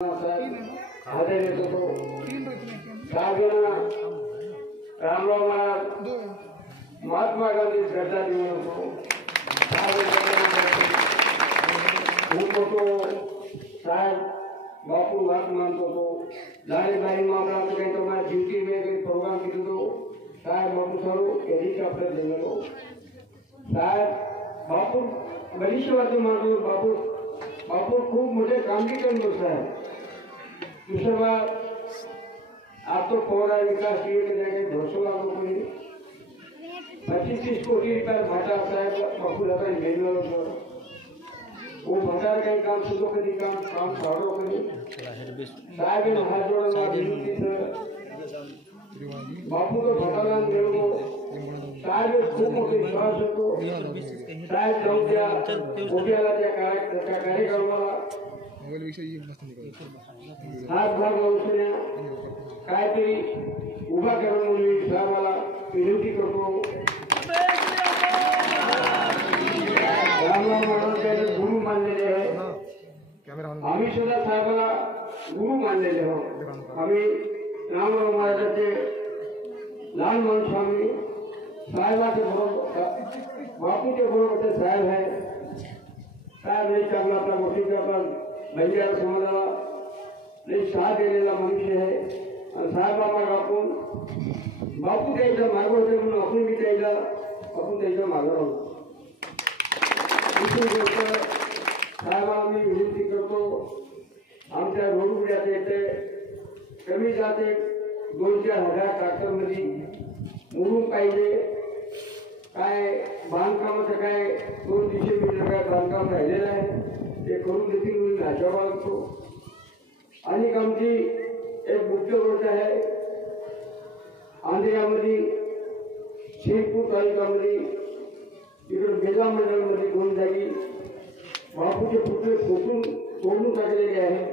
रामराव महाराज महात्मा गांधी श्रद्धा दिवस साहब बापू बात मानतो तो लाड़ी बारी मामला तो कहीं तो मैं ड्यूटी में कोई प्रोग्राम की तो साहब बापू सरो हेलीकॉप्टर देने लो साहब बापू भविष्यवादी मानतो बापू बापू खूब मोठे काम की करत साहेब दूसरी बात आप तो पौरा विकास किए के जाके 200 लाख रुपये 25-30 कोटी रुपये भाटा साहब बापू लगा इंजीनियर वो भटार का काम शुरू करी काम सारो करी साहब ने हाथ जोड़ना विनती सर बापू को भटाला देवो साहब खूब मोठे विश्वास होतो साहब जाऊ द्या उद्याला त्या कार्यक्रमाला हात भाग लावून काहीतरी उभा करून म्हणून साहेबाला विनंती करतो रामराव महाराज गुरु मानलेले आहे आम्ही सुद्धा साहेबाला गुरु मानलेले आहोत आम्ही रामराव महाराजाचे लहान माणूस आम्ही साहेबाचे बरोबर बापूचे बरोबर ते साहेब आहे साहेब नाही चांगला आपला गोष्टीचा पण बंजारा समाजाला लई साथ दिलेला मनुष्य आहे आणि साहेबांना आपण बापू त्याचा मार्ग होते म्हणून आपण मी त्याचा मार्ग राहू दुसरी गोष्ट साहेबांना मी विनंती करतो आमच्या रोडुड्याचे येते कमी जाते 2-4 हजार ट्रॅक्टरमध्ये मोडून पाहिजे काय बांधकामाचं काय 200-300 मीटर काय बांधकाम राहिलेलं आहे ते करून देतील म्हणून आशा बाळगतो आणि आमची एक मुख्य गोष्ट आहे आंध्यामध्ये शिरपूर तालुक्यामध्ये इकडे बेगा मंडळमध्ये 2 जागी बापूचे पुतळे खोटून तोडून टाकलेले आहे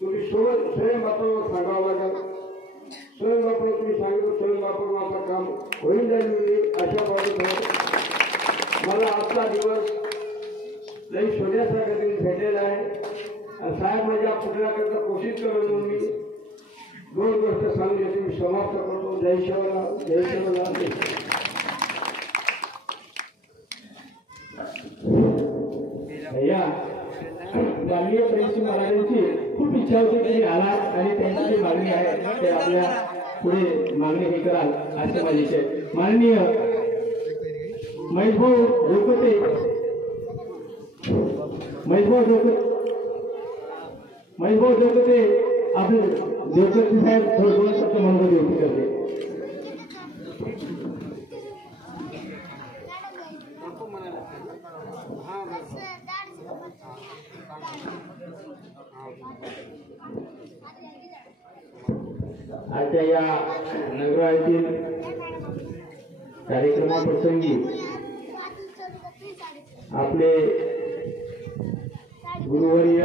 तुम्ही स्वयं बापावर सांगावं लागेल स्वयं बापावर तुम्ही सांगितलं स्वयं बापावर आपलं काम होईल जाईल अशा बाबत आहे मला आजचा दिवस लई सोन्यासारखा दिवस भेटलेला आहे आणि साहेब माझ्या पुतळ्याकरता कोशिश करून म्हणून मी 2 गोष्ट सांगून देतो मी समाप्त करतो जय शिवराम जय शिवराम भैया माननीय प्रेमसिंग महाराजांची खूप इच्छा होती की आला आणि त्यांची जी मागणी आहे ते आपल्या पुढे मागणी हे कराल असे माझी इच्छा आहे माननीय महेशभाऊ जोगते आपले देवकर्ती साहेब थोडे 2 शब्द म्हणून विनंती करते आजच्या या नगरवाडीतील कार्यक्रमाप्रसंगी आपले गुरुवर्य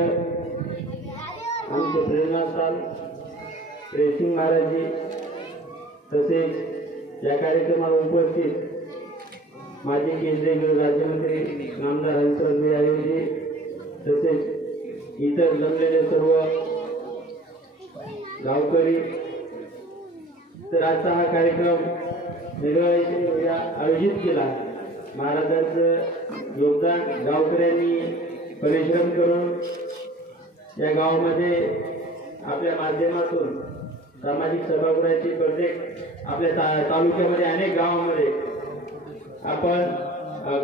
आमचे प्रेरणास्थान प्रेमसिंग महाराजजी तसेच या कार्यक्रमाला उपस्थित माजी केंद्रीय गृह राज्यमंत्री नामदार हंसराज बिहारीजी तसेच इतर जमलेले सर्व गावकरी तर आजचा हा कार्यक्रम निर्वाहित आयोजित केला महाराजांचं योगदान गावकऱ्यांनी परिश्रम करून या गावामध्ये आपल्या माध्यमातून सामाजिक सभागृहाची प्रत्येक आपल्या तालुक्यामध्ये अनेक गावामध्ये आपण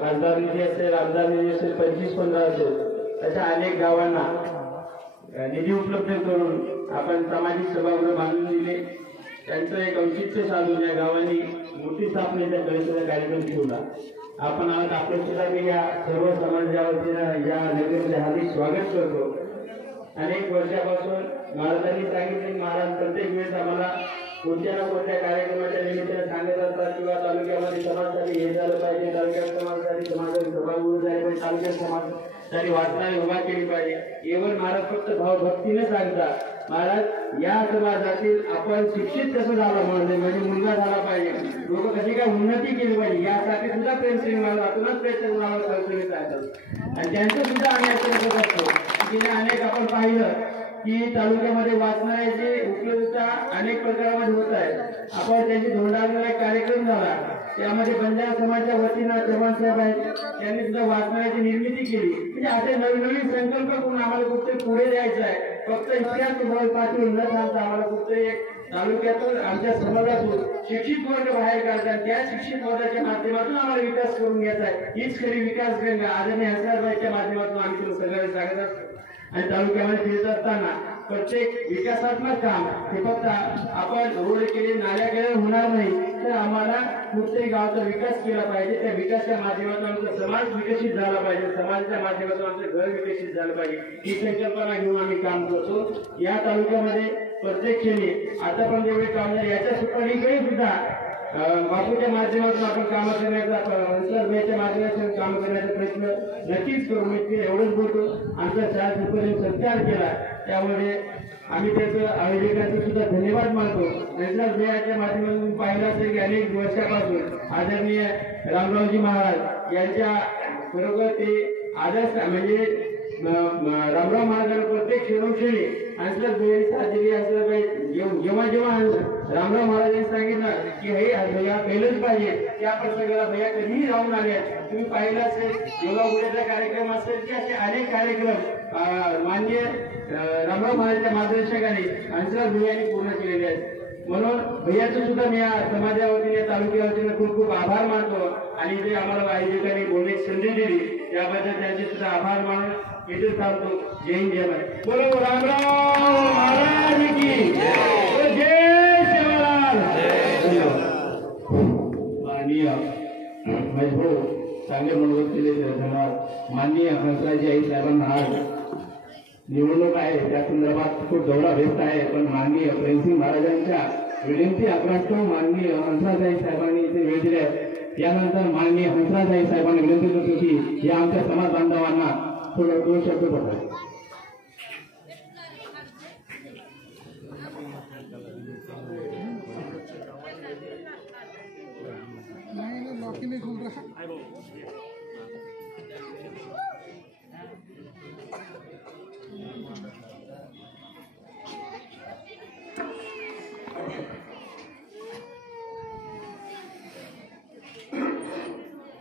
खासदार निधी असेल आमदार निधी असेल 25-15 असेल अशा अनेक गावांना निधी उपलब्ध करून आपण सामाजिक सभागृह बांधून दिले त्यांचं एक औचित्य साधून या गावांनी मूर्ती स्थापनेचा कार्यक्रम ठेवला आपण आज आपल्या सुद्धा मी या सर्व समाजावतीनं या नगरीमध्ये हार्दिक स्वागत करतो अनेक वर्षापासून महाराजांनी सांगितले महाराज प्रत्येक वेळेस आम्हाला कोणत्या ना कोणत्या कार्यक्रमाच्या निमित्ताने सांगत असतात किंवा तालुक्यामध्ये समाजासाठी हे झालं पाहिजे तालुक्यात समाजासाठी समाजाची सभागृह झाले पाहिजे तालुक्यात समाजासाठी वाटणारी उभा केली पाहिजे एवढं महाराज फक्त भावभक्तीने सांगतात महाराज या समाजातील आपण शिक्षित कसं झालं म्हणजे मुलगा झाला पाहिजे लोक कशी काय उन्नती केली पाहिजे यासाठी सुद्धा प्रेमसिंग महाराज प्रयत्न सांगतात आणि त्यांचं सुद्धा आम्ही असतो गेल्या अनेक आपण पाहिलं की तालुक्यामध्ये वाचनाची उपलब्धता अनेक प्रकारामध्ये होत आहे. आपण त्यांची धोंडावलेला कार्यक्रम झाला, त्यामध्ये बंजारा समाजाच्या वतीनं चव्हाण साहेब आहेत, त्यांनी सुद्धा वाचनाची निर्मिती केली. म्हणजे असे नवीन संकल्प करून आम्हाला कुठे पुढे द्यायचं आहे. फक्त इतिहास पाठवून न थांबता आम्हाला कुठे तालुक्यातून आमच्या समाजातून शिक्षित वर्ग बाहेर काढतात. त्या शिक्षित वर्गाच्या माध्यमातून आम्हाला विकास करून घ्यायचा आहे. हीच खरी विकास गंगा आदरणीय हंसराजबाईच्या माध्यमातून आम्ही तुला सगळ्यांना सांगत असतो. आणि तालुक्यामध्ये फिरत असताना प्रत्येक विकासात्मक काम हे फक्त आपण रोड केले, नाल्या केले होणार नाही, तर आम्हाला कुठल्याही गावाचा विकास केला पाहिजे. त्या विकासाच्या माध्यमातून आमचा समाज विकसित झाला पाहिजे, समाजाच्या माध्यमातून आमचं घर विकसित झालं पाहिजे. ही संकल्पना घेऊन आम्ही काम करतो. या तालुक्यामध्ये प्रत्येक क्षणी आतापर्यंत जेवढे काम झाले याच्या सुपारीकडे सुद्धा बापूच्या माध्यमातून आपण काम करण्याचा, हंसराजबाईच्या माध्यमातून काम करण्याचा प्रयत्न नक्कीच करू. मी एवढंच बोलतो. आमचा शाळेपर्यंत सत्कार केला, त्यामुळे आम्ही त्याचं आयोजकांचं सुद्धा धन्यवाद मानतो. हंसराजबाईच्या माध्यमातून पाहिलं असेल की अनेक वर्षापासून आदरणीय रामरावजी महाराज यांच्या बरोबर ते आदर्श म्हणजे रामराव महाराजांना प्रत्येक क्षणोक्षणी हंसराजबाई साथ दिली. हंसराजबाई जेव्हा रामराव महाराजांनी सांगितलं की हे भैया पहिलंच पाहिजे, त्या प्रसंगाला भैया कधीही राहून आले. तुम्ही पाहिलं असेल योगा उद्याचा कार्यक्रम असेल की असे अनेक कार्यक्रम माननीय रामराव महाराजांच्या मार्गदर्शकाने हंसराजबाई यांनी पूर्ण केलेले आहेत. म्हणून भैयाचं सुद्धा मी या समाजा वतीने, तालुक्या वतीने खूप खूप आभार मानतो. आणि जे आम्हाला आयोजकांनी बोलण्याची संधी दिली त्याबद्दल त्यांचे सुद्धा आभार मानून इथे थांबतो. जय हिंद, जय महाराज. बोलो रामराव महाराज की जय. शिवलाल. माननीय भाऊ चांगले मनोगत केले, धन्यवाद. माननीय हंसराजी आई साहेबांना आज निवडणूक आहे, त्या संदर्भात खूप दौरा व्यस्त आहे, पण माननीय प्रेमसिंग महाराजांच्या विनंती आग्रहास्तव माननीय हंसराजाई साहेबांनी इथे वेळ दिली आहे. यानंतर माननीय हंसराजाई साहेबांनी विनंती करतो की या आमच्या समाज बांधवांना थोडं 2 शब्द बोला.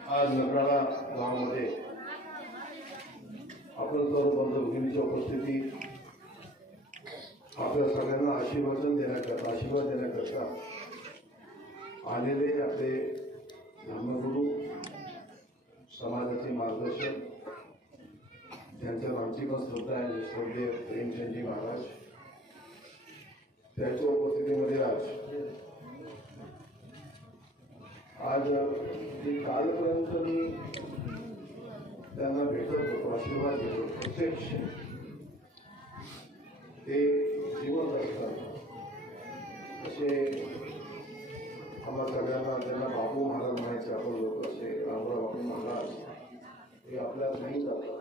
आज नगराळा गावामध्ये आपण सर्व बंधू भगिनीच्या उपस्थिती आपल्या सगळ्यांना आशीर्वाद देण्याकरता आलेले आपले धर्मगुरू, समाजाचे मार्गदर्शक, त्यांच्या आमची पण श्रद्धा आहे श्रद्धेय प्रेमचंदजी महाराज, त्यांच्या उपस्थितीमध्ये आज कालपर्यंत मी त्यांना भेटत होतो, आशीर्वाद घेतो. प्रत्यक्ष ते जिवंत असतात असे आम्हाला सगळ्यांना, त्यांना बाबू महाराज म्हणायचे आपण लोक, असे रामराव बापू महाराज हे आपल्यात नाही जातात.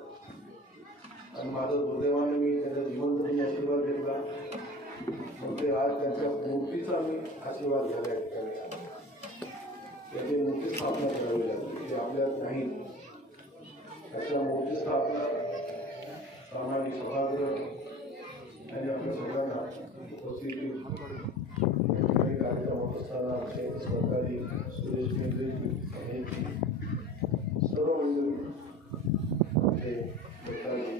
आणि माझं दुर्दैवाने मी त्यांना जिवंत आशीर्वाद घेतला, मग ते आज त्यांच्या मूर्तीचा मी आशीर्वाद घ्यायला या ठिकाणी आलो. त्याची मूर्ती स्थापना करावी लागली, ते आपल्यात नाही. त्याच्या मूर्ती स्थापना, सामाजिक सभागृह आणि आपल्या सगळ्यांना उपस्थिती कार्यक्रम होत असताना आमचे सहकारी सुरेश केंद्रे सर्व मंडळी आमचे नेताजी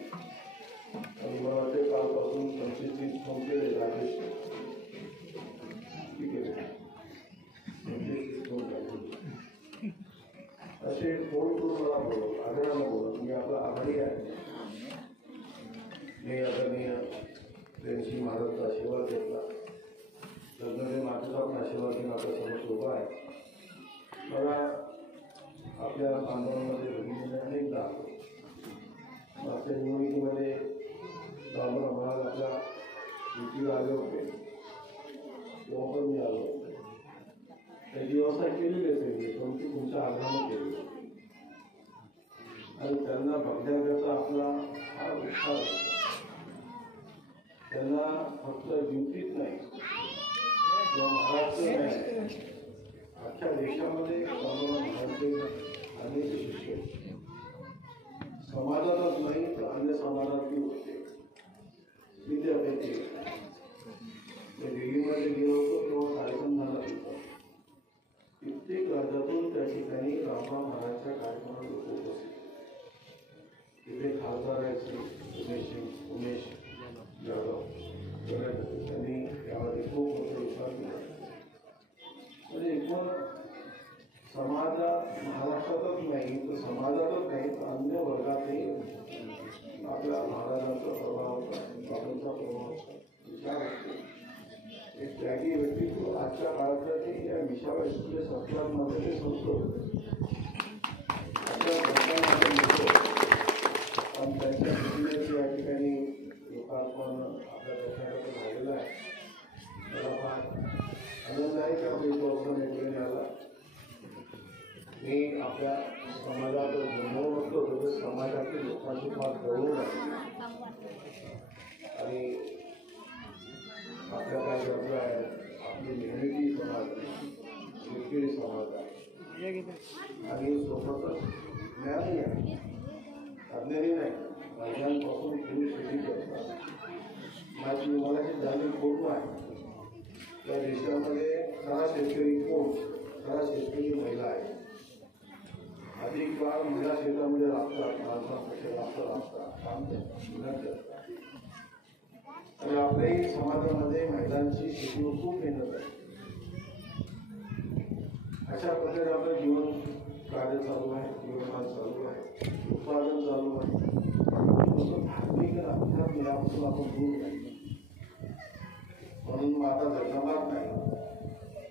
आणि मला वाटते कालपासून 25 संपलेले राजेश ठीक आहे असे फोन करून मला बोलव, आग्रहानं बोलव. मी आपला आभारी आहे. मी आदरणीय प्रेमसिंग महाराजचा आशीर्वाद घेतला, लग्नाचे मातेचा पण आशीर्वाद घेऊन आपल्यासमोर उभा आहे. मला आपल्या बांधवांमध्ये भगिनीने अनेकदा मागच्या निवडणुकीमध्ये रामराव महाराज आपल्या युतीला आले होते, तेव्हा पण मी आलो. त्याची व्यवस्था केलेली असेल, परंतु तुमच्या आग्रहाने केली आणि त्यांना बघण्याकरता आपला फार उत्साह असतो. त्यांना फक्त युतीत नाही किंवा महाराष्ट्र नाही, अख्ख्या देशामध्ये महाराष्ट्र अनेक शिक्षक समाजातच नाही तर अन्य समाजातही होते. विद्यापीठ दिल्लीमध्ये गेलो होतो तेव्हा कार्यक्रम झाला होता. कित्येक राज्यातून त्या ठिकाणी रामराव महाराजच्या कार्यक्रमाला लोक उपस्थित. तिथे खासदार आहेत उमेश जाधव त्यांनी यामध्ये खूप मोठा विचार केला. म्हणजे एकूण समाजात महाराष्ट्रातच नाही तर समाजातच नाही तर अन्य वर्गातही आपल्या महाराजांचा प्रभाव होता, बाबांचा प्रभाव होता. विचार असतो एक त्यागी व्यक्तित्व आजच्या काळातल्या ते या विशाल संस्कारांमध्ये ते संस्कृत अशा संस्थांमध्ये मिळतो. पण त्यांच्या प्रतिमेचे या ठिकाणी लोकार्पण आपल्या देशाकडे झालेलं आहे. मला फार आनंद आहे की आपल्या वर्ष निवडून आला. मी आपल्या समाजात जमवून असतो तसंच समाजातील लोकांची फार जवळून आहे आणि आपल्या काय गरजा आहे. आपली मेहनती समाज शेतकरी समाज आहे आणि सोबतच ज्ञानी आहे, अज्ञानी नाही. महिलांपासून पुरुष शेती करतात. माझी मुलाची जाणीव पूर्ण आहे. त्या देशामध्ये खरा शेतकरी कोण? खरा शेतकरी महिला आहे. अधिक काळ महिला शेतामध्ये राबतात, माणसांपेक्षा जास्त राबतात, काम करतात. आणि आपल्याही समाजामध्ये महिलांची शेतीवर खूप मेहनत आहे. अशा प्रकारे आपलं जीवन कार्य चालू आहे, जीवनमान चालू आहे, उत्पादन चालू आहे. धार्मिक अध्यात्म यापासून आपण दूर नाही. म्हणून आता धर्मवाद नाही.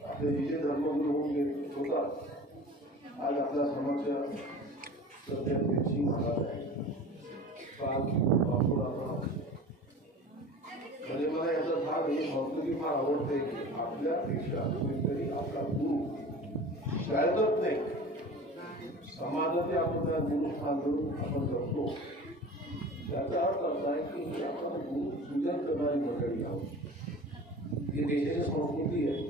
आपले जिथे धर्मगुरू होऊन होतात आज आपल्या समक्ष सध्या पेन्सिंग महाराज आहे. काल म्हणजे मला याचा फार ही संस्कृती फार आवडते की आपल्यापेक्षा कोणीतरी आपला गुरु शाळेतच नाही समाजाचे आपण त्या गुरु स्थान देऊन आपण जगतो. त्याचा अर्थ असा आहे की ही आपण गुरु पूजन करणारी मंडळी आहोत. ही देशाची संस्कृती आहे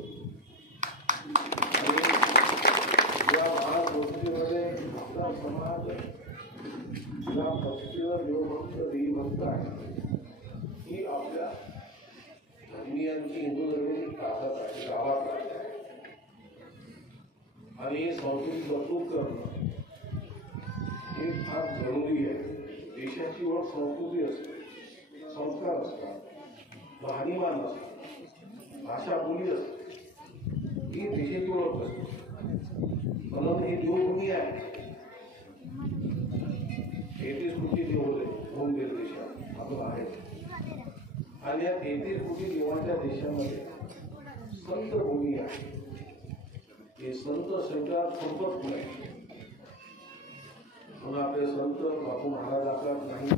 आणि या महान संस्कृतीमध्ये आपला समाज या भक्तीवर देवभक्त देवीभक्त आहे. ही आपल्या धर्मीयांची हिंदू धर्माची ताकद आहे, गावात आहे आणि संस्कृती जपून करणं हे फार जरुरी आहे. देशाची ओळख संस्कृती असते, संस्कार असतात, राहणीमान असतात, भाषा बोली असते. ही देशाची ओळख असते. म्हणून ही देवभूमी आहे. 33 कोटी देव होऊन गेले देशात आपण आहे आणि या 33 कोटी देवांच्या देशामध्ये संत भूमी आहे. हे संत संख्या संपत नाही. म्हणून आपले संत बापू महाराज आकारात नाही.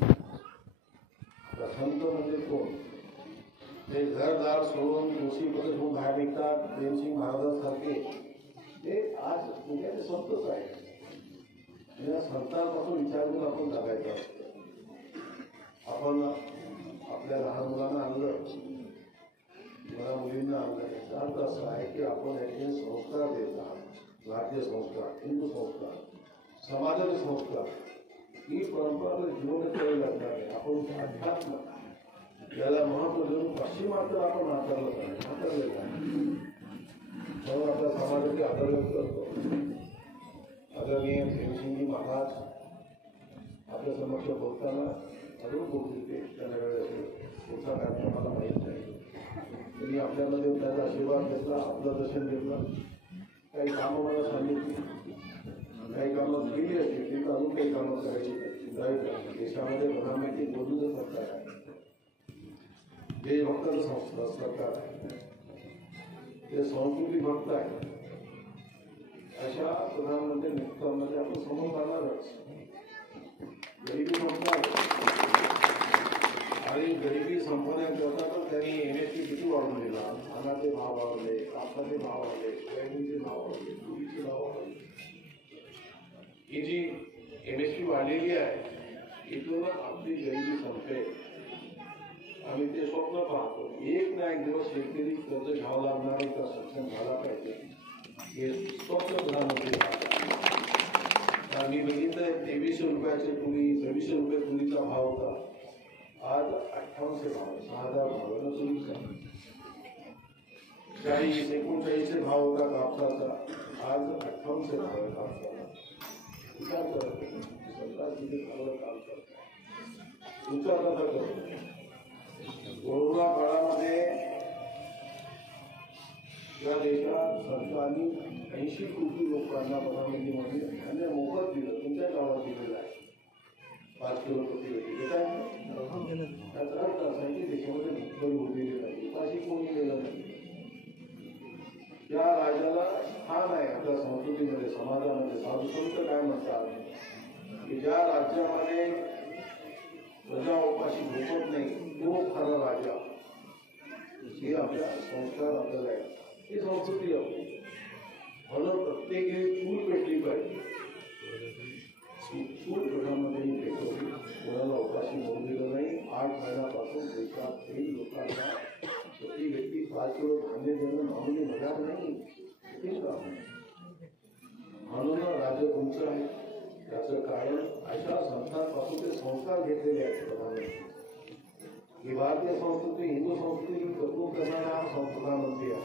आता संत म्हणजे कोण? ते घरदार सोडून तुळशी पद्धत होऊन बाहेर निघतात. प्रेमसिंग महाराजांसारखे ते आज म्हणजे ते संतच आहे. या संतांपासून विचार करून आपण जगायचं असतं. आपण आपल्या लहान मुलांना आणलं, मला मुलींना आणलं. याचा अर्थ असा आहे की आपण याचे संस्कार देत आहात. भारतीय संस्कार, हिंदू संस्कार, समाजाचे संस्कार ही परंपरा जीवन करावी लागणार आहे. आपण अध्यात्म याला महत्व देऊन पश्चिमात्र आपण नाकारले म्हणून आपल्या समाजाचे आदर व्यक्त करतो. आदरणीय प्रेमसिंगजी महाराज आपल्या समक्ष बोलताना अजून बोलते त्यांना पुढचा कार्यक्रम मला माहीत नाही. त्यांनी आपल्यामध्ये त्याचा आशीर्वाद घेतला, आपलं दर्शन घेतलं. काही कामं मला सांगितली, काही कामं केली असतील, ती अजून काही कामं करायची. देशामध्ये प्रधानमंत्री मोदीचं सरकार आहे, देशभक्ताचं सरकार आहे, ते संस्कृती भक्त आहे. अशा प्रधानमंत्री नेतृत्वामध्ये आपण समोर जाणारच. गरिबी संपणार आणि गरिबी संपवण्याकरता तर त्यांनी MSP किती वाढवून दिला. अन्नाचे भाव वाढवले, कापसाचे भाव वाढले, सोयाबीनचे भाव वाढले, तुरीचे भाव वाढले. ही जी MSP वाढलेली आहे इथूनच आपली गरिबी संपेल. आम्ही ते स्वप्न पाहतो. एक ना एक दिवस शेतकरी कर्ज घ्यावं लागणार आहे तर सक्षम झाला पाहिजे हे स्वप्न प्रधानमंत्री पाहतात. मी बघितलं 2300 रुपयाचे तुरी, 2600 रुपये तुरीचा भाव होता. आज 58 भाव 6000 भावानं सुरू झाले. 40-39 भाव होता कापसाचा, आज 58 भाव आहे कापसाला. विचार करा सरकार किती चांगलं काम करतं. विचार कसा करतो. कोरोना काळामध्ये या देशात सरकारने 80 कोटी लोकांना प्रधानमंत्री धान्य मोफत दिलं. तुमच्या गावात दिलेलं आहे 5 किलो प्रति व्यक्ती. त्याचा अर्थ असा की देशामध्ये भूकंप उरलेले नाही, उपाशी कोणी गेलं नाही. या राजाला स्थान आहे आपल्या संस्कृतीमध्ये, समाजामध्ये. साधू संत काय म्हणतात की ज्या राज्यामध्ये प्रजा उपाशी झोपत नाही तो खरा राजा. हे आपल्या संस्कार आपल्याला आहे, ही संस्कृती आपली. म्हणून प्रत्येक चूल पेटली पाहिजे. चूल प्रधानमंत्री पेटवली, कोणाला उपाशी होऊ दिलं नाही. 8 महिन्यापासून देशातील लोकांना प्रति व्यक्ती 5 किलो धान्य देणं मामूली होणार नाही. म्हणून राज्य तुमचं आहे. त्याचं कारण अशा संस्थांपासून ते संस्कार घेतलेले आहेत प्रधानमंत्री. ही भारतीय संस्कृती, हिंदू संस्कृती जपून करणारा हा प्रधानमंत्री आहे.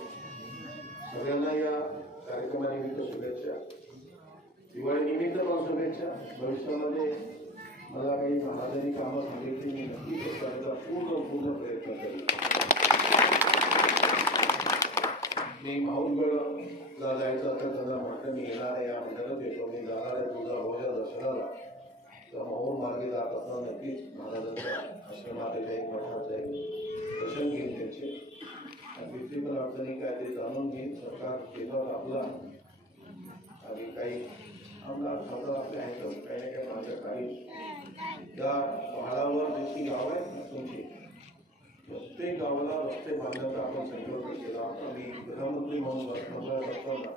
सगळ्यांना या कार्यक्रमानिमित्त शुभेच्छा. दिवाळी निमित्त पण शुभेच्छा. भविष्यामध्ये मला काही महाजनी कामं सांगितली, मी नक्कीच त्याचा पूर्ण प्रयत्न करेन. मी माहूरगडला जायचं तर त्यांना म्हटलं मी येणार आहे, या महिन्यातच येतो, मी जाणार आहे तुळजाभवानीच्या दर्शनाला. तर माहूर मार्गे जात असताना नक्कीच महाराजांच्या आश्रमातील एक मठाचं एक दर्शन घेईन त्यांचे. आणि तिथे पण अडचणी काय ते जाणून घेईन. सरकार केंद्रात आपला आणि काही आपला खातं आपले आहेत, काही ना काही माझ्या काही त्या पहाडावर जशी गाव आहेत ना तुमची, प्रत्येक गावाला रस्ते बांधण्याचा आपण संकल्प केला. आम्ही गृहमंत्री म्हणून मंत्रालयात असताना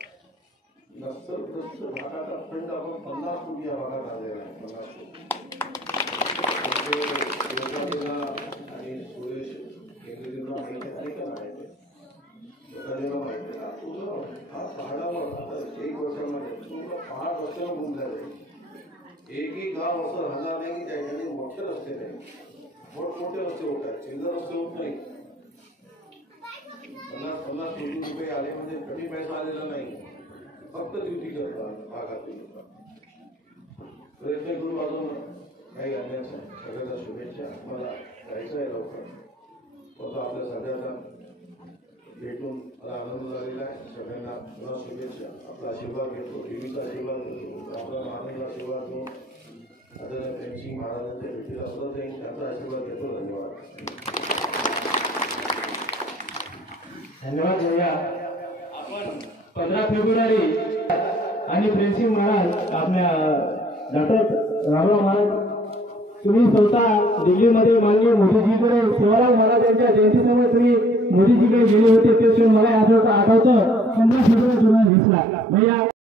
नक्षलग्रस्त भागाचा फंड आपण 50 कोटी या भागात आणलेला आहे. 50 कोटी आणि सुरेश केंद्रीयला माहिती आहे, अनेकांना माहिती आहे, स्वतःला माहिती आहे. हा पहाडावर आता 1 वर्षामध्ये पूर्ण पहाड रस्त्यावर होऊन झाले. एकही गाव असं राहणार नाही की त्या ठिकाणी मोठे रस्ते नाही. मोठमोठे रस्ते होत आहेत, चिल्लर रस्ते होत नाही. 50 कोटी रुपये आले म्हणजे कधी पैसा आलेला नाही, फक्त ड्युटी करतात भागातील लोक. प्रयत्न करू अजून काही आणण्याचा. सगळ्यांना शुभेच्छा. मला जायचं आहे लवकर. होतं आपल्या सगळ्यांना भेटून मला आनंद झालेला आहे. सगळ्यांना पुन्हा शुभेच्छा. आपला आशीर्वाद घेतो, देवीचा आशीर्वाद घेतो, आपला महाराजांचा आशीर्वाद घेतो. आता त्यांची महाराजांच्या भेटीला सुद्धा जाईन, त्यांचा आशीर्वाद घेतो. धन्यवाद. धन्यवाद भैया. आपण 15 फेब्रुवारी आणि प्रिन्सिप महाराज आपल्या डॉक्टर रामराव महाराज तुम्ही स्वतः दिल्लीमध्ये माननीय मोदीजीकडे सेवालाल महाराज यांच्या जयंतीसमोर तुम्ही मोदीजीकडे गेले होते ते मला आठवतं. 15 फेब्रुवारी 2020 भैया